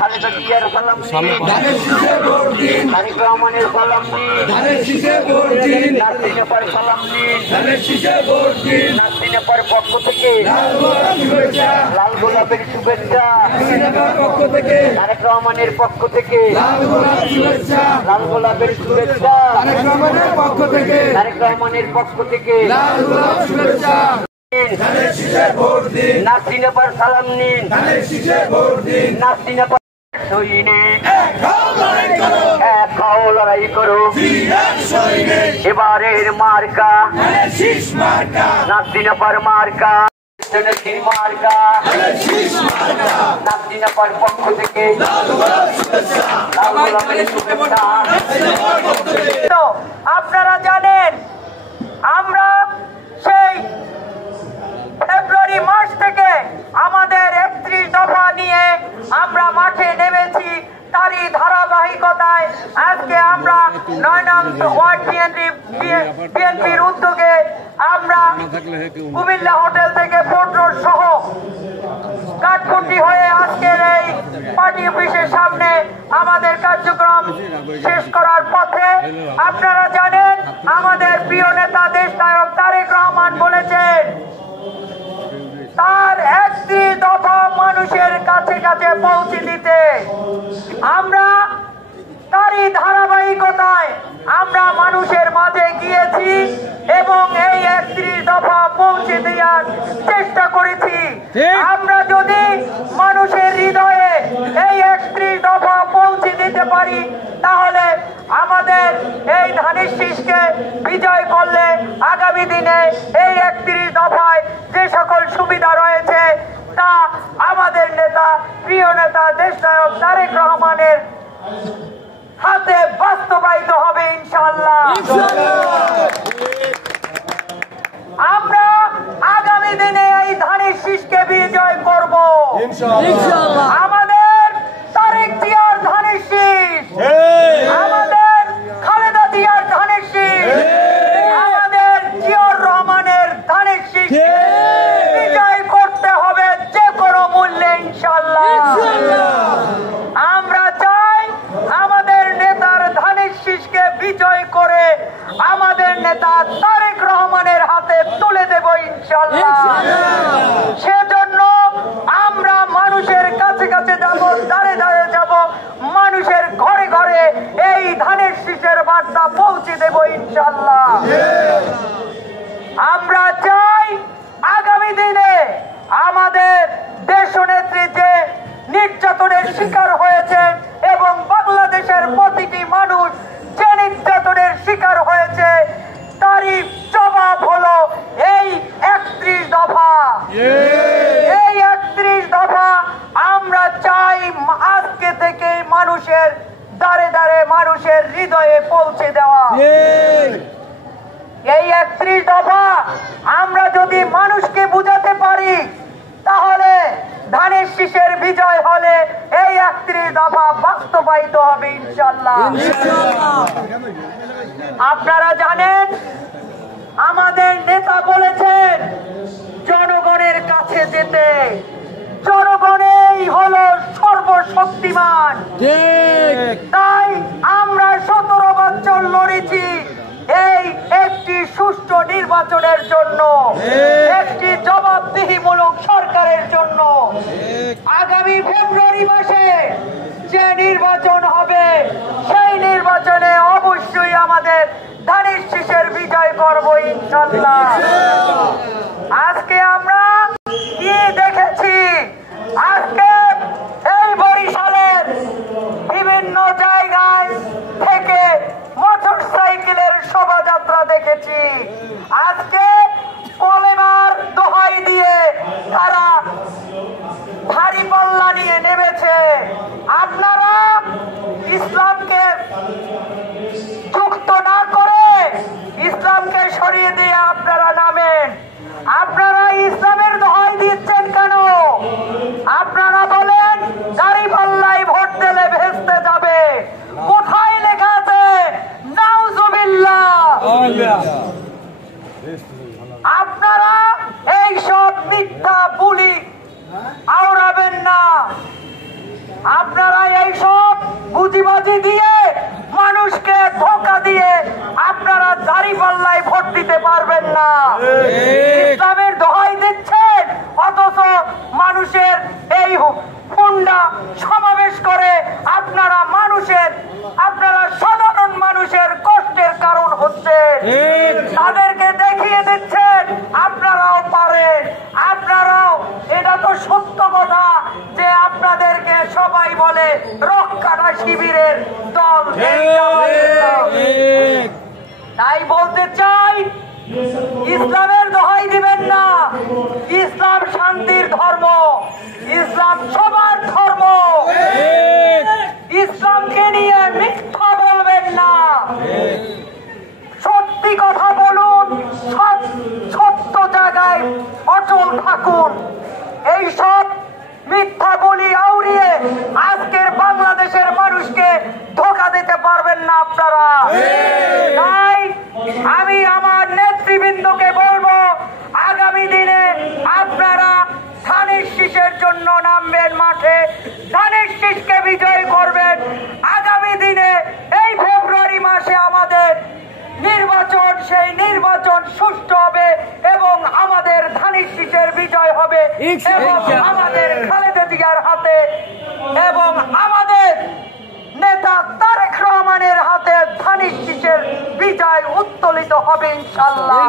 খালেদা জিয়ার সালাম নিন, তারেক রহমানের সালাম নিন, নাসরিনের পর সালাম নিন, নাসরিনের পক্ষ থেকে লাল গোলাপের শুভেচ্ছা, তারেক রহমানের পক্ষ থেকে লাল গোলাপের শুভেচ্ছা, তারেক রহমানের পক্ষ থেকে নাসরিনের পর সালাম নিন, নাসরিনের পর লড়াই করো এবারের মার্কা নাসরিনের পর মার্কা নাসরিনের পক্ষ থেকে আপনারা জানেন আমরা সেই ফেব্রুয়ারি মাস থেকে আমাদের 31 দফা নিয়ে আমরা মাঠে নেমেছি। তারই ধারাবাহিকতায় আজকে আমরা 9 নং ওয়ার্ড বিএনপির উদ্যোগে আমরা কুমিল্লা হোটেল থেকে ফোর্ট রোড সহ কাঠপুটি হয়ে আজকের এই পার্টি অফিসের সামনে আমাদের কার্যক্রম শেষ করার পথে। আপনারা জানেন আমাদের প্রিয় নেতা দেশ নায়ক তারেক রহমান বলেছেন তার 31 দফা মানুষের কাছে কাছে পৌঁছে দিতে। আমরা তারই ধারাবাহিকতায় আমরা মানুষের মাঝে গিয়েছি এবং এই 31 দফা পৌঁছে দেওয়ার চেষ্টা করেছি। আমরা যদি মানুষের হৃদয়ে এই 31 দফা পৌঁছে দিতে পারি তাহলে আমাদের এই ধানের শীষকে বিজয় করলে আগামী দিনে এই 31 দফায় যে সকল সুবিধা রয়েছে তা আমাদের নেতা প্রিয় নেতা দেশ নায়ক তারেক রহমানের হাতে বাস্তবায়িত হবে ইনশাআল্লাহ। আমরা আগামী দিনে এই ধানের শীষকে বিজয় করব ইনশাআল্লাহ। আমাদের তারেক জিয়ার ধানের শীষ, আমাদের খালেদা জিয়ার ধানের শীষ, আমাদের জিয়াউর রহমানের ধানের শীষ বিজয় করতে হবে যে কোনো মূল্যে ইনশাআল্লাহ। আমরা চাই আমাদের নেতার ধানের শীষকে বিজয় করে আমাদের নেতা তারেক রহমানের হাতে তুলে দেব ইনশাআল্লাহ। সেজন্য আমরা মানুষের কাছে কাছে যাব, দাঁড়ে দাঁড়ে যাব, মানুষের ঘরে ঘরে এই ধানের শীষের বার্তা পৌঁছে দেব ইনশাআল্লাহ। আমরা চাই আগামী দিনে আমাদের দেশনেত্রী যে নির্যাতনের শিকার হয়েছেন এবং বাংলাদেশের প্রতিটি মানুষ যে নির্যাতনের শিকার হয়েছে তারই জবাব হলো এই 31 দফা। এই 31 দফা আমরা চাই আজকে থেকে মানুষের দাঁড়ে দাঁড়ে মানুষের হৃদয়ে পৌঁছে দেওয়া। এই 31 দফা আমরা যদি মানুষকে বুঝাতে পারি তাহলে ধানের শীষের বিজয় হলে এই 31 দফা বাস্তবায়িত হবে ইনশাআল্লাহ। আপনারা জানেন আমাদের নেতা বলেছেন জনগণের কাছে যেতে, জনগণই হলো সর্বশক্তিমান। তাই আমরা 17 বছর লড়েছি এই একটি সুষ্ঠু নির্বাচনের জন্য, একটি জবাবদিহিমূলক সরকারের জন্য। আগামী ফেব্রুয়ারি মাসে যে নির্বাচন হবে সেই নির্বাচনে অবশ্যই আমাদের ধানের শীষের বিজয় করব ইনশাআল্লাহ। আজকে আমরা কি দেখেছি, আজকে এই বরিশালের বিভিন্ন জায়গায় থেকে মোটরসাইকেলের শোভাযাত্রা দেখেছি। আজকে কলেমার দোহাই দিয়ে তারা ভারী পাল্লা নিয়ে নেমেছে। আপনারা ইসলামকে যুক্ত না করে ইসলামকে সরিয়ে দিয়ে আপনারা নামেন। আপনারা ইসলামের দোহাই দিচ্ছেন কেন? আপনারা আপনারা এইসব বুঝিবাজি দিয়ে মানুষকে ধোঁকা দিয়ে আপনারা দাঁড়িপাল্লায় ভোট দিতে পারবেন না। ইসলামের দোহাই দিচ্ছেন, অথচ মানুষের এই হুন্ডা সমাবেশ করে আপনারা সাধারণ মানুষের কষ্টের কারণ হচ্ছে। তাদেরকে দেখিয়ে দিচ্ছেন আপনারাও পারেন। আপনারাও, এটা তো সত্য কথা যে আপনাদেরকে সবাই বলে রক্ষাটা শিবিরের দল। তাই বলতে চাই, ইসলামের দোহাই দিবেন না। ইসলাম শান্তির ধর্ম, ইসলাম সবার ধর্ম। ইসলামকে নিয়ে মিথ্যা বলবেন না, সত্যি কথা বলুন, সত্য জায়গায় অচল থাকুন। এইসব মিথ্যা বলি আউড়িয়ে আজকের বাংলাদেশের মানুষকে ধোঁকা দিতে পারবেন না আপনারা। তাই আমি আমার নেতৃবৃন্দকে বলবো, আগামী দিনে আপনারা ধানের শীষের জন্য নামবেন মাঠে, ধানের শীষকে বিজয় করবেন। আগামী দিনে এই ফেব্রুয়ারি মাসে আমাদের নির্বাচন, সেই নির্বাচন সুষ্ঠু হবে এবং আমাদের ধানের শীষের বিজয় হবে এবং আমাদের খালেদা জিয়ার হাতে এবং আমাদের নেতা তারেক রহমানের হাতে ধানের শীষের বিজয় উত্তোলিত হবে ইনশাআল্লাহ।